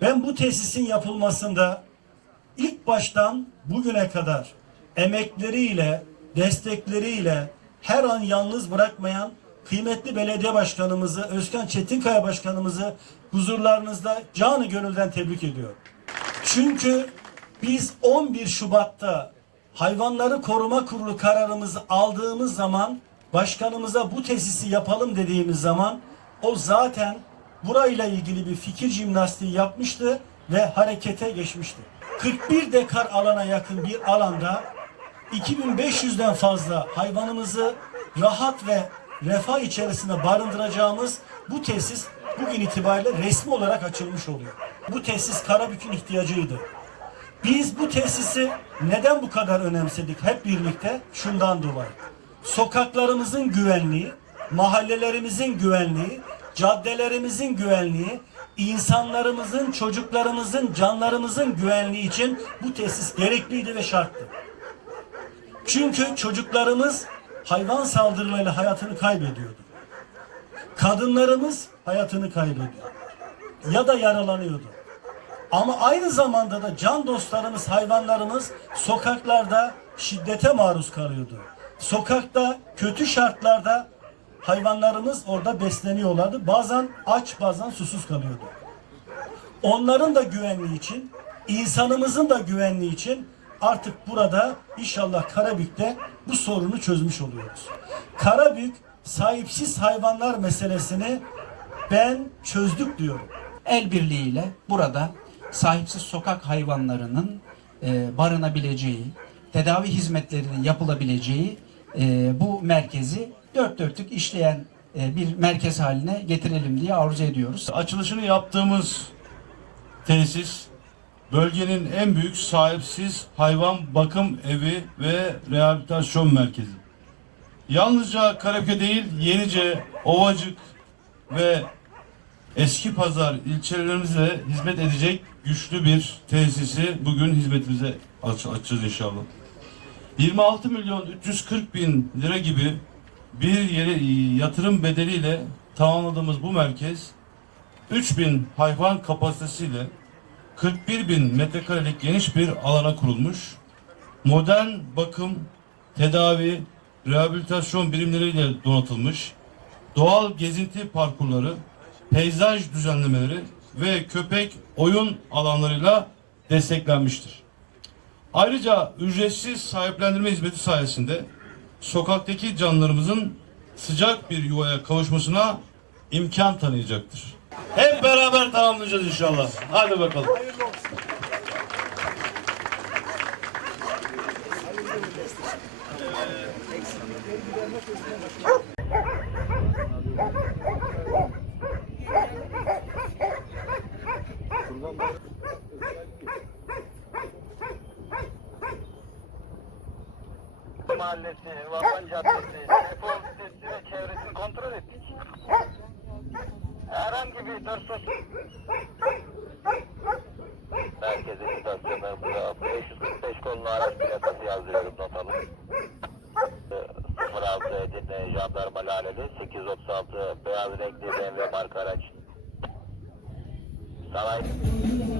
Ben bu tesisin yapılmasında ilk baştan bugüne kadar emekleriyle, destekleriyle her an yalnız bırakmayan kıymetli belediye başkanımızı, Özkan Çetinkaya başkanımızı huzurlarınızda canı gönülden tebrik ediyorum. Çünkü biz 11 Şubat'ta Hayvanları Koruma Kurulu kararımızı aldığımız zaman başkanımıza bu tesisi yapalım dediğimiz zaman o zaten burayla ilgili bir fikir jimnastiği yapmıştı ve harekete geçmişti. 41 dekar alana yakın bir alanda 2500'den fazla hayvanımızı rahat ve refah içerisinde barındıracağımız bu tesis bugün itibariyle resmi olarak açılmış oluyor. Bu tesis Karabük'ün ihtiyacıydı. Biz bu tesisi neden bu kadar önemsedik hep birlikte? Şundan dolayı. Sokaklarımızın güvenliği, mahallelerimizin güvenliği, caddelerimizin güvenliği, insanlarımızın, çocuklarımızın, canlarımızın güvenliği için bu tesis gerekliydi ve şarttı. Çünkü çocuklarımız hayvan saldırılarıyla hayatını kaybediyordu. Kadınlarımız hayatını kaybediyor. Ya da yaralanıyordu. Ama aynı zamanda da can dostlarımız, hayvanlarımız sokaklarda şiddete maruz kalıyordu. Sokakta kötü şartlarda hayvanlarımız orada besleniyorlardı. Bazen aç, bazen susuz kalıyordu. Onların da güvenliği için, insanımızın da güvenliği için artık burada inşallah Karabük'te bu sorunu çözmüş oluyoruz. Karabük sahipsiz hayvanlar meselesini ben çözdük diyorum. el birliğiyle burada sahipsiz sokak hayvanlarının e, barınabileceği, tedavi hizmetlerinin yapılabileceği e, bu merkezi dört dörtlük işleyen e, bir merkez haline getirelim diye arzu ediyoruz. Açılışını yaptığımız tesis bölgenin en büyük sahipsiz hayvan bakım evi ve rehabilitasyon merkezi. Yalnızca Karabük'e değil Yenice, Ovacık ve Eski Pazar ilçelerimize hizmet edecek güçlü bir tesisi bugün hizmetimize aç açacağız inşallah. 26 milyon 340 bin lira gibi bir yere yatırım bedeliyle tamamladığımız bu merkez 3000 hayvan kapasitesiyle 41 bin metrekarelik geniş bir alana kurulmuş. Modern bakım, tedavi, rehabilitasyon birimleriyle donatılmış. Doğal gezinti parkurları, peyzaj düzenlemeleri ve köpek oyun alanlarıyla desteklenmiştir. Ayrıca ücretsiz sahiplendirme hizmeti sayesinde sokaktaki canlılarımızın sıcak bir yuvaya kavuşmasına imkan tanıyacaktır. Hep beraber tamamlayacağız inşallah. Hadi bakalım. Mahallesi, Vatan Caddesi, Defol sitesi ve çevresini kontrol ettik. Herhangi bir dört Merkezi istasyonlarımıza 545 kollu araç plakası yazdırıyorum not alın. 06 Edirne Jandarma Laleli 836 beyaz renkli BMW marka araç. Sanayi